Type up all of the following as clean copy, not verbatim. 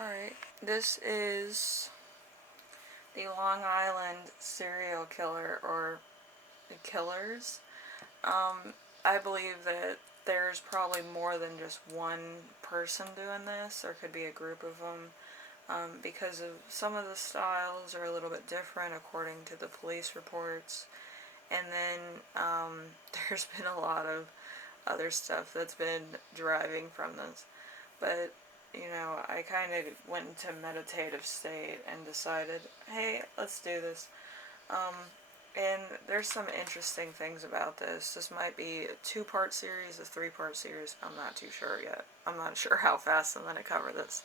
Alright, this is the Long Island serial killer, or the killers. I believe that there's probably more than just one person doing this. There could be a group of them, because of some of the styles are a little bit different according to the police reports. And then there's been a lot of other stuff that's been deriving from this. But I kind of went into meditative state and decided, hey, let's do this. And there's some interesting things about this. This might be a 2-part series, a 3-part series. I'm not too sure yet. I'm not sure how fast I'm going to cover this.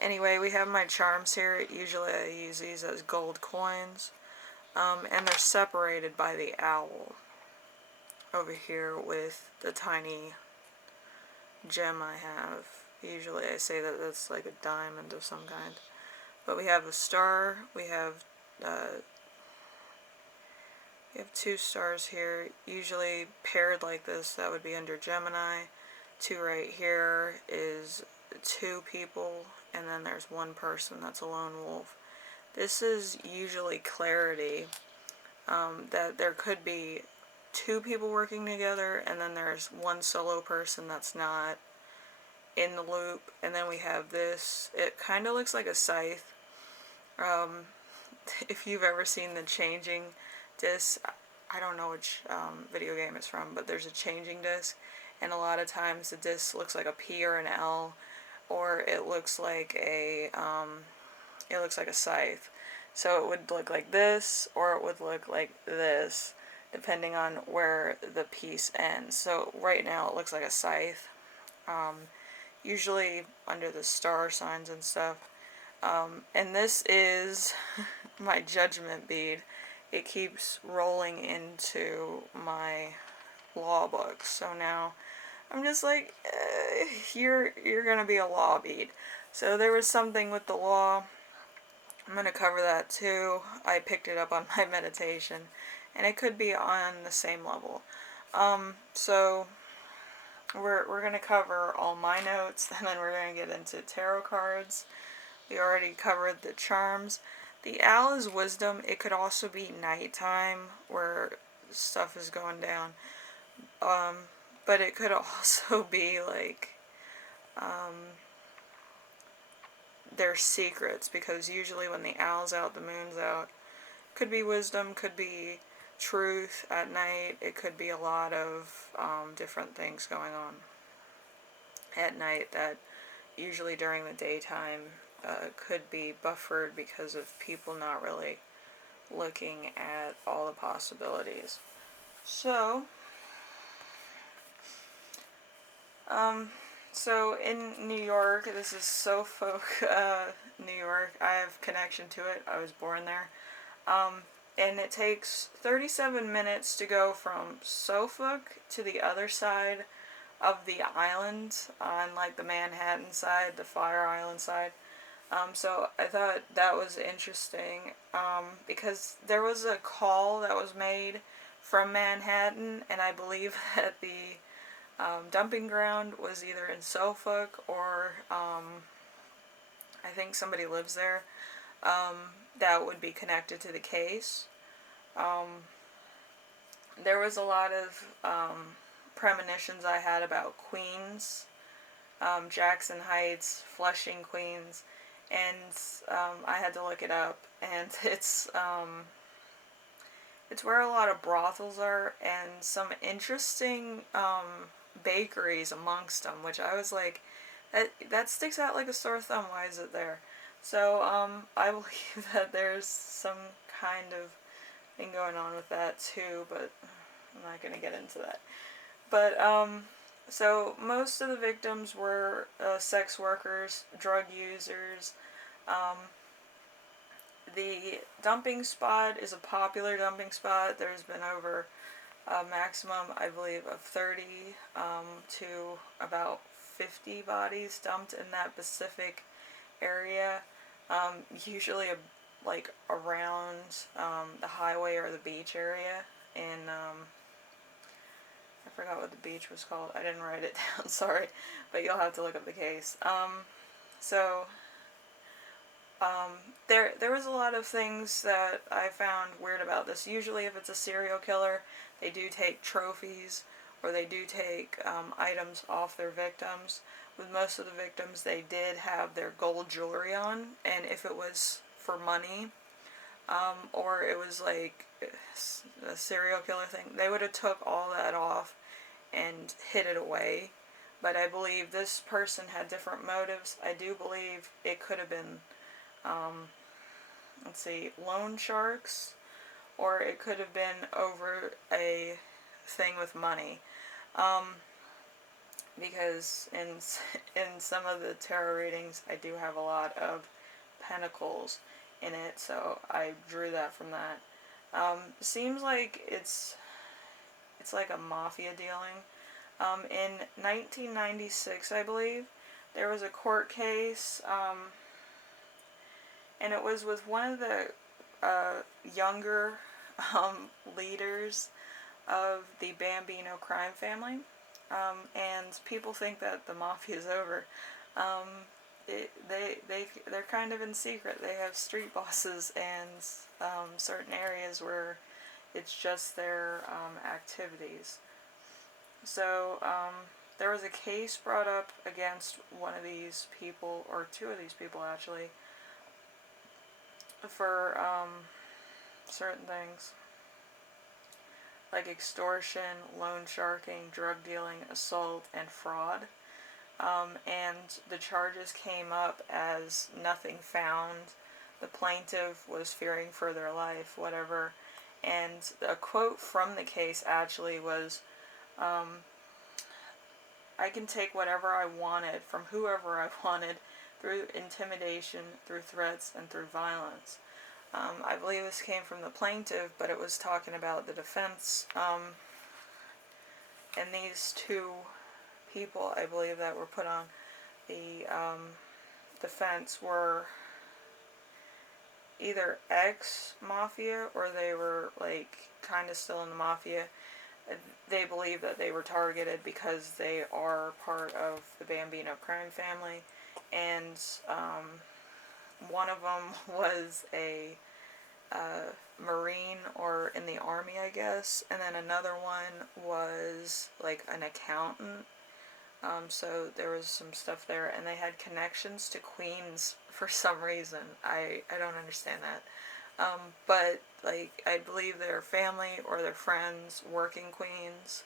Anyway, we have my charms here. Usually I use these as gold coins. And they're separated by the owl over here with the tiny gem I have. Usually I say that that's like a diamond of some kind. But we have a star, we have 2 stars here, usually paired like this. That would be under Gemini. 2 right here is 2 people, and then there's 1 person that's a lone wolf. This is usually clarity, that there could be 2 people working together, and then there's 1 solo person that's not in the loop. And then we have this. It kind of looks like a scythe. If you've ever seen the changing disc, I don't know which video game it's from, but there's a changing disc, and a lot of times the disc looks like a P or an L, or it looks like a scythe. So it would look like this, or it would look like this, depending on where the piece ends. So right now it looks like a scythe. Usually under the star signs and stuff. And this is my judgment bead. It keeps rolling into my law books. So now I'm just like, you're gonna be a law bead. So there was something with the law. I'm gonna cover that too. I picked it up on my meditation, and it could be on the same level. So we're going to cover all my notes, and then we're going to get into tarot cards. We already covered the charms. The owl is wisdom. It could also be nighttime where stuff is going down. But it could also be like their secrets, because usually when the owl's out, the moon's out. Could be wisdom, could be truth at night. It could be a lot of different things going on at night that usually during the daytime could be buffered because of people not really looking at all the possibilities. So in New York, this is Suffolk, New York. I have connection to it. I was born there. And it takes 37 minutes to go from Suffolk to the other side of the island, on like the Manhattan side, the Fire Island side. So I thought that was interesting, because there was a call that was made from Manhattan, and I believe that the dumping ground was either in Suffolk, or I think somebody lives there. That would be connected to the case. There was a lot of premonitions I had about Queens, Jackson Heights, Flushing, Queens, and I had to look it up, and it's where a lot of brothels are, and some interesting bakeries amongst them, which I was like, that sticks out like a sore thumb. Why is it there? So I believe that there's some kind of thing going on with that too, but I'm not going to get into that. But so most of the victims were sex workers, drug users. The dumping spot is a popular dumping spot. There's been over a maximum, I believe, of 30 to about 50 bodies dumped in that specific area. Usually like around the highway or the beach area in I forgot what the beach was called. I didn't write it down, sorry, but you'll have to look up the case. So there was a lot of things that I found weird about this. Usually, if it's a serial killer, they do take trophies or they do take items off their victims. With most of the victims, they did have their gold jewelry on, and if it was for money, or it was like a serial killer thing, they would have took all that off and hid it away. But I believe this person had different motives. I do believe it could have been, um, let's see, loan sharks, or it could have been over a thing with money. Um, because in some of the tarot readings, I do have a lot of pentacles in it, so I drew that from that. Seems like it's like a mafia dealing. In 1996, I believe, there was a court case, and it was with one of the younger leaders of the Bambino crime family, and people think that the mafia is over. They're kind of in secret. They have street bosses and certain areas where it's just their activities. So there was a case brought up against one of these people, or two of these people actually, for certain things like extortion, loan sharking, drug dealing, assault, and fraud. And the charges came up as nothing found. The plaintiff was fearing for their life, whatever. And a quote from the case actually was, I can take whatever I wanted from whoever I wanted through intimidation, through threats, and through violence. I believe this came from the plaintiff, but it was talking about the defense. And these two people, I believe, that were put on the defense were either ex-mafia or they were like kind of still in the mafia. They believe that they were targeted because they are part of the Bambino crime family, and one of them was a Marine or in the Army, I guess, and then another one was like an accountant. So there was some stuff there, and they had connections to Queens for some reason. I don't understand that. But like I believe they're family or they're friends working Queens,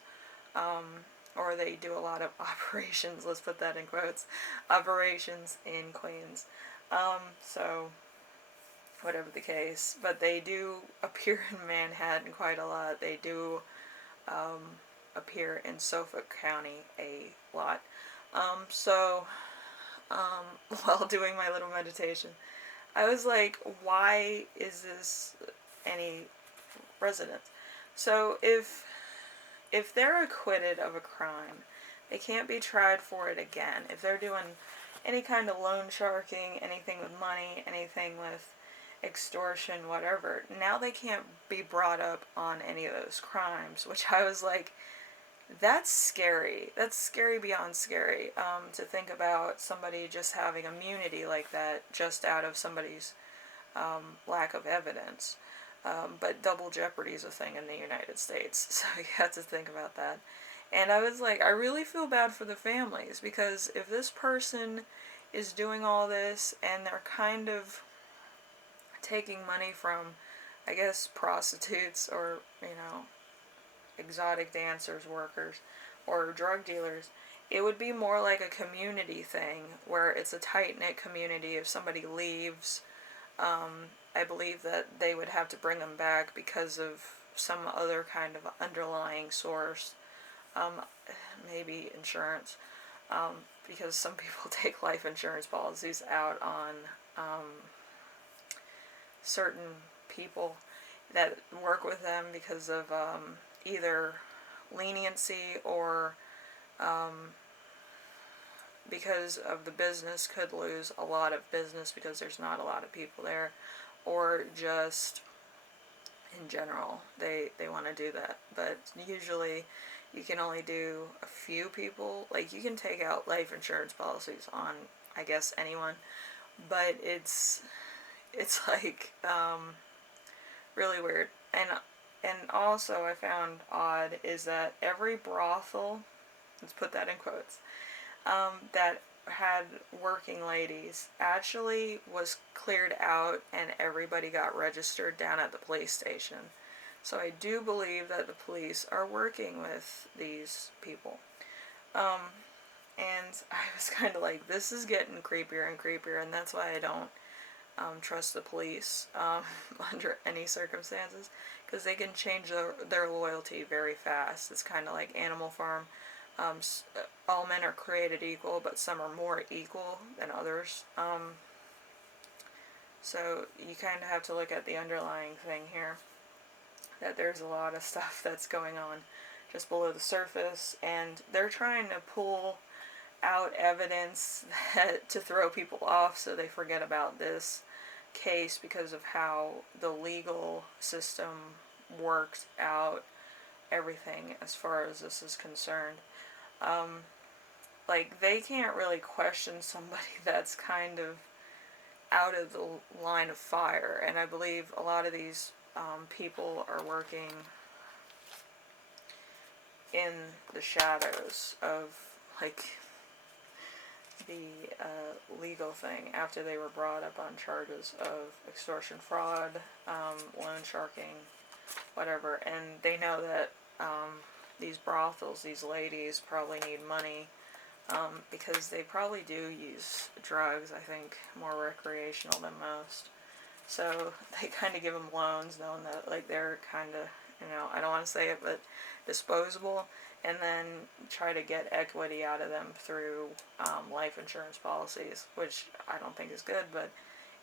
or they do a lot of operations. Let's put that in quotes. Operations in Queens. So whatever the case, but they do appear in Manhattan quite a lot. They do appear in Suffolk County a lot. So while doing my little meditation, I was like, why is this any residence? So if they're acquitted of a crime, they can't be tried for it again. If they're doing any kind of loan sharking, anything with money, anything with extortion, whatever, now they can't be brought up on any of those crimes, which I was like, that's scary. That's scary beyond scary, to think about somebody just having immunity like that just out of somebody's lack of evidence. But double jeopardy is a thing in the United States, so you have to think about that. And I was like, I really feel bad for the families, because if this person is doing all this and they're kind of taking money from, I guess, prostitutes or, exotic dancers, workers, or drug dealers, it would be more like a community thing where it's a tight-knit community. If somebody leaves, I believe that they would have to bring them back because of some other kind of underlying source, maybe insurance, because some people take life insurance policies out on certain people that work with them because of either leniency or because of the business could lose a lot of business because there's not a lot of people there, or just in general they want to do that. But usually you can only do a few people. Like, you can take out life insurance policies on, I guess, anyone, but it's it's like, really weird. And also I found odd is that every brothel, let's put that in quotes, that had working ladies actually was cleared out and everybody got registered down at the police station. So I do believe that the police are working with these people. Um, and I was kind of like, this is getting creepier and creepier, and that's why I don't trust the police under any circumstances, because they can change their loyalty very fast. It's kind of like Animal Farm. All men are created equal, but some are more equal than others. So you kind of have to look at the underlying thing here, that there's a lot of stuff that's going on just below the surface, and they're trying to pull out evidence to throw people off so they forget about this case because of how the legal system worked out everything as far as this is concerned. Like, they can't really question somebody that's kind of out of the line of fire, and I believe a lot of these people are working in the shadows of, like, the legal thing after they were brought up on charges of extortion, fraud, loan sharking, whatever, and they know that these brothels, these ladies probably need money, because they probably do use drugs, I think, more recreational than most. So they kind of give them loans knowing that, like, they're kind of, I don't want to say it, but disposable, and then try to get equity out of them through life insurance policies, which I don't think is good, but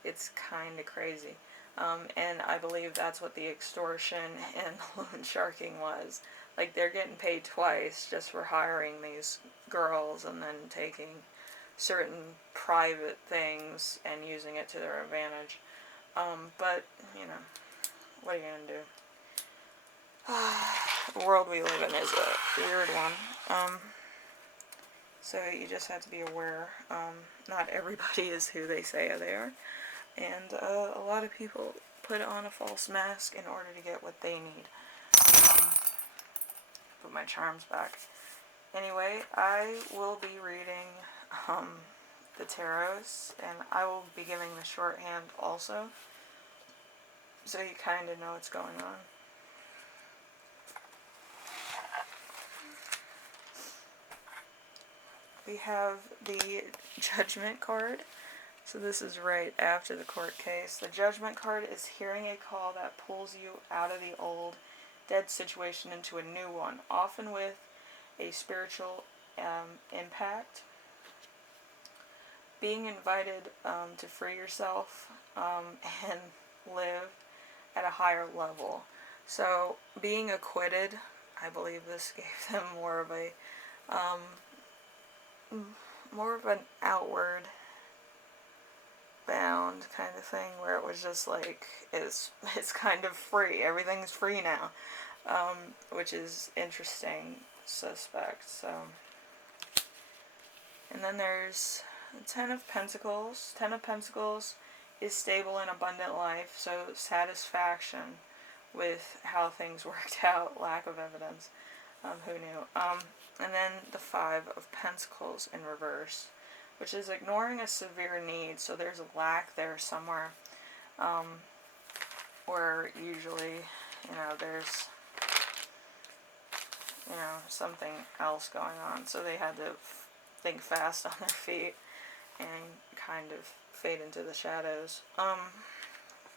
it's kind of crazy. And I believe that's what the extortion and loan sharking was. Like, they're getting paid twice just for hiring these girls and then taking certain private things and using it to their advantage. But, what are you going to do? The world we live in is a weird one. So you just have to be aware. Not everybody is who they say they are. And a lot of people put on a false mask in order to get what they need. Put my charms back. Anyway, I will be reading the tarots, and I will be giving the shorthand also, so you kind of know what's going on. We have the Judgment card. So this is right after the court case. The Judgment card is hearing a call that pulls you out of the old, dead situation into a new one, often with a spiritual impact. Being invited to free yourself and live at a higher level. So being acquitted, I believe this gave them more of an outward bound kind of thing, where it was just like, it's kind of free. Everything's free now, which is interesting, suspect. So, and then there's the Ten of Pentacles. Ten of Pentacles is stable and abundant life, so satisfaction with how things worked out, lack of evidence, who knew. And then the Five of Pentacles in reverse, which is ignoring a severe need. So there's a lack there somewhere, where usually, there's, something else going on. So they had to think fast on their feet and kind of fade into the shadows. And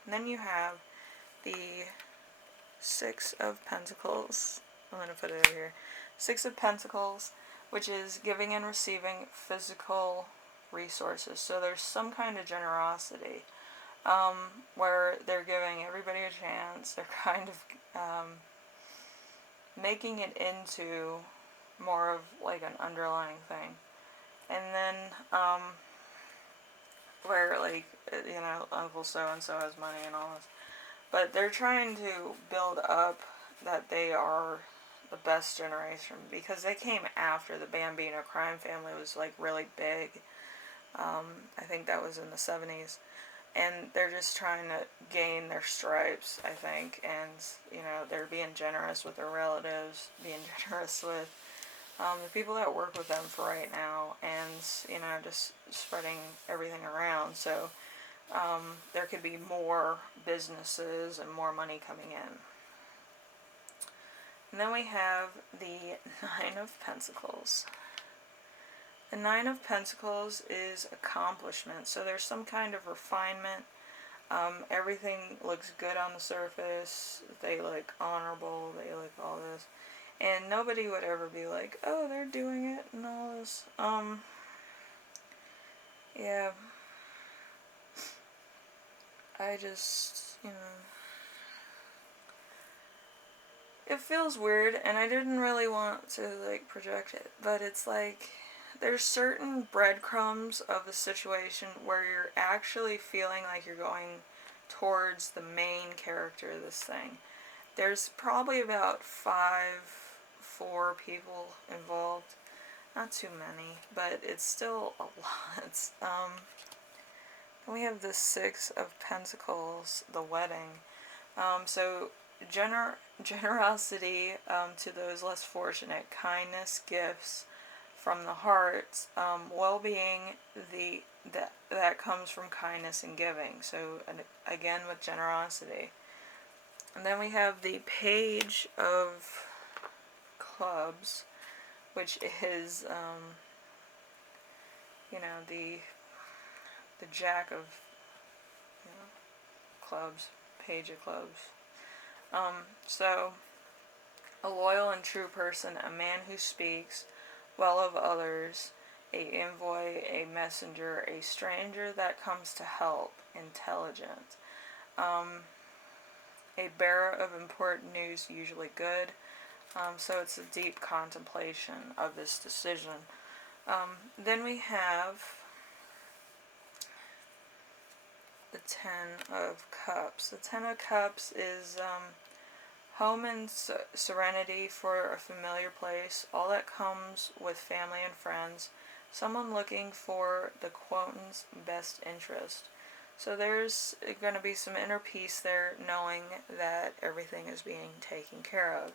then you have the Six of Pentacles. I'm going to put it over here. Six of Pentacles, which is giving and receiving physical resources. So there's some kind of generosity, where they're giving everybody a chance. They're kind of making it into more of like an underlying thing. And then where, like, Uncle so-and-so has money and all this. But they're trying to build up that they are the best generation, because they came after the Bambino crime family was, like, really big. I think that was in the 70s. and they're just trying to gain their stripes, I think, and, they're being generous with their relatives, being generous with the people that work with them for right now, and, just spreading everything around, so there could be more businesses and more money coming in. And then we have the Nine of Pentacles. The Nine of Pentacles is accomplishment, so there's some kind of refinement. Everything looks good on the surface, they look honorable, they look all this, and nobody would ever be like, oh, they're doing it and all this. Yeah, I just, it feels weird, and I didn't really want to, like, project it, but it's like, there's certain breadcrumbs of the situation where you're actually feeling like you're going towards the main character of this thing. There's probably about 4 people involved. Not too many, but it's still a lot. We have the Six of Pentacles, the wedding. So generosity to those less fortunate, kindness, gifts from the heart, well-being, that comes from kindness and giving. So again, with generosity. And then we have the Page of Clubs, which is the Jack of clubs, Page of Clubs. So a loyal and true person, a man who speaks well of others, a envoy, a messenger, a stranger that comes to help, intelligent, a bearer of important news, usually good. So it's a deep contemplation of this decision. Then we have the Ten of Cups. The Ten of Cups is home and serenity for a familiar place, all that comes with family and friends, someone looking for the quotant's best interest. So there's going to be some inner peace there, knowing that everything is being taken care of,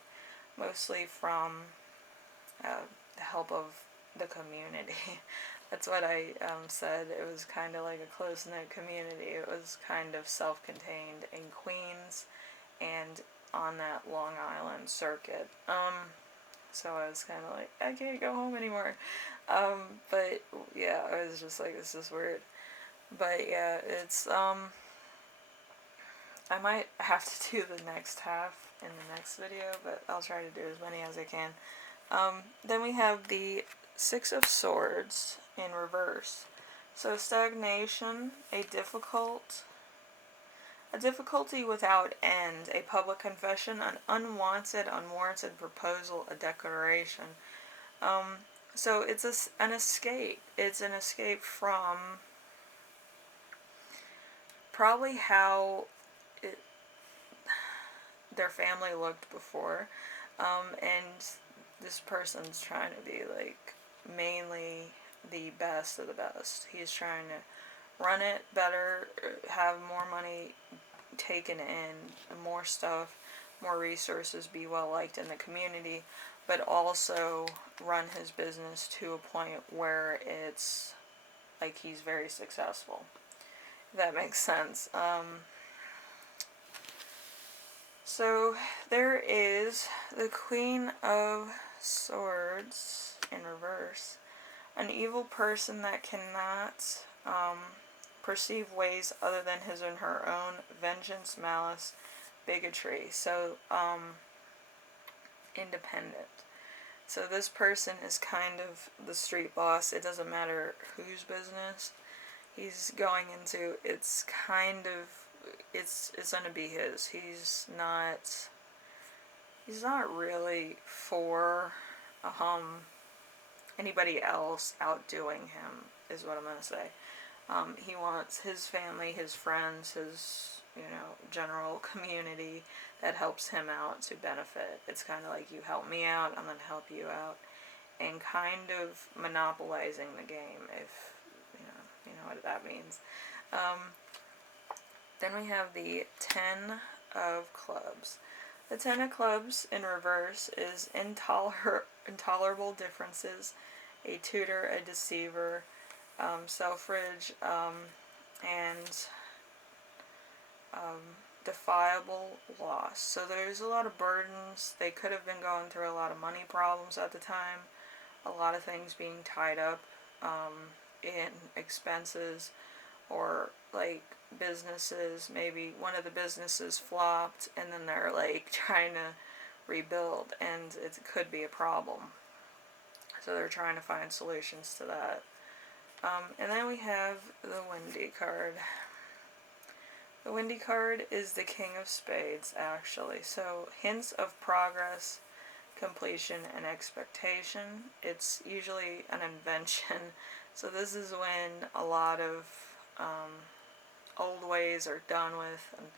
mostly from the help of the community. That's what I said. It was kind of like a close-knit community. It was kind of self-contained in Queens and on that Long Island circuit. So I was kind of like, I can't go home anymore. But yeah, I was just like, this is weird. But yeah, it's, I might have to do the next half in the next video, but I'll try to do as many as I can. Then we have the Six of Swords in reverse. So stagnation, a difficulty without end, a public confession, an unwanted, unwarranted proposal, a declaration. So it's an escape. It's an escape from probably how their family looked before, and this person's trying to be like mainly the best of the best. He's trying to run it better, have more money taken in, more stuff, more resources, be well liked in the community, but also run his business to a point where it's like he's very successful. If that makes sense. So there is the Queen of Swords in reverse. An evil person that cannot perceive ways other than his and her own, vengeance, malice, bigotry. So independent. So this person is kind of the street boss. It doesn't matter whose business he's going into. It's kind of, it's gonna be his. He's not really for anybody else outdoing him, is what I'm gonna say. He wants his family, his friends, his general community that helps him out to benefit. It's kind of like, you help me out, I'm gonna help you out, and kind of monopolizing the game, if you know what that means. Then we have the Ten of Clubs. The Ten of Clubs in reverse is intolerable differences, a tutor, a deceiver, selfridge, and defiable loss. So there's a lot of burdens. They could have been going through a lot of money problems at the time, a lot of things being tied up in expenses, or like businesses. Maybe one of the businesses flopped and then they're like trying to rebuild, and it could be a problem. So they're trying to find solutions to that. And then we have the Windy card. The Windy card is the King of Spades, actually. So hints of progress, completion, and expectation. It's usually an invention. So this is when a lot of old ways are done with and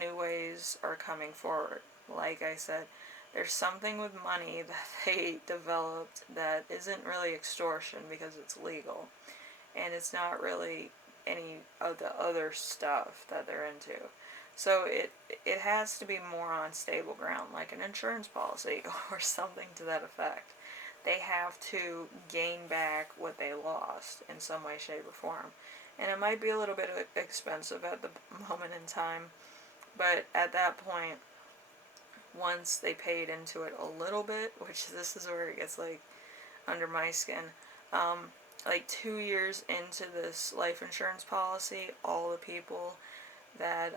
new ways are coming forward. Like I said, there's something with money that they developed that isn't really extortion because it's legal, and it's not really any of the other stuff that they're into. So it has to be more on stable ground, like an insurance policy or something to that effect. They have to gain back what they lost in some way, shape, or form. And it might be a little bit expensive at the moment in time, but at that point, once they paid into it a little bit, which this is where it gets like under my skin, like 2 years into this life insurance policy, all the people that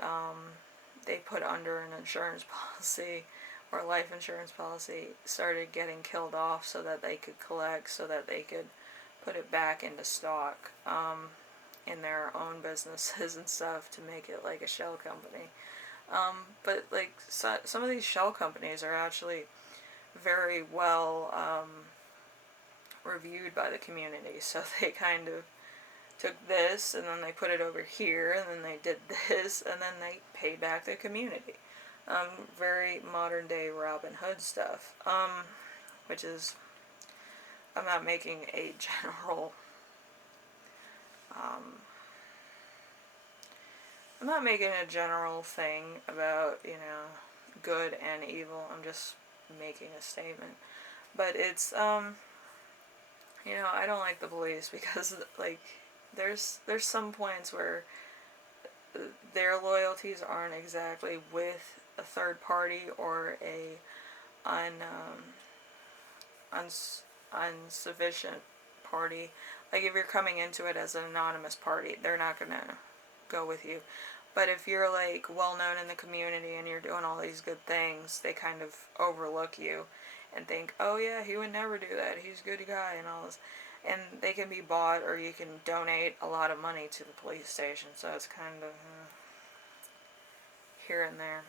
they put under an insurance policy or life insurance policy started getting killed off so that they could collect, so that they could put it back into stock in their own businesses and stuff to make it like a shell company. But like some of these shell companies are actually very well reviewed by the community. So they kind of took this and then they put it over here and then they did this and then they paid back the community. Very modern day Robin Hood stuff. Which is, I'm not making a general I'm not making a general thing about, good and evil. I'm just making a statement. But it's, I don't like the police because, like, there's some points where their loyalties aren't exactly with a third party or a unsufficient party. Like, if you're coming into it as an anonymous party, they're not gonna go with you. But if you're like well known in the community and you're doing all these good things, they kind of overlook you and think, oh yeah, he would never do that, he's a good guy and all this. And they can be bought, or you can donate a lot of money to the police station, so it's kind of here and there.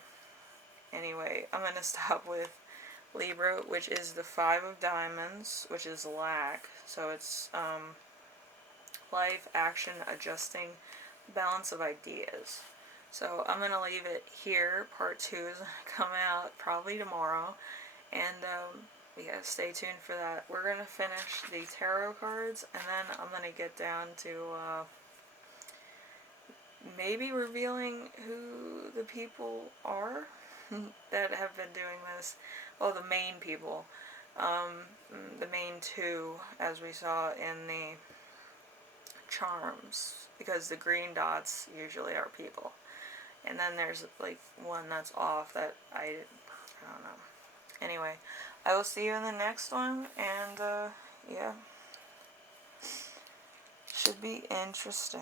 Anyway, I'm gonna stop with Libra, which is the Five of Diamonds, which is lack. So it's life, action, adjusting, balance of ideas. So I'm going to leave it here. Part 2 is going to come out probably tomorrow. And yeah, stay tuned for that. We're going to finish the tarot cards, and then I'm going to get down to maybe revealing who the people are that have been doing this. Well, the main people. The main two, as we saw in the charms, because the green dots usually are people. And then there's like one that's off that I don't know. Anyway, I will see you in the next one, and yeah, should be interesting.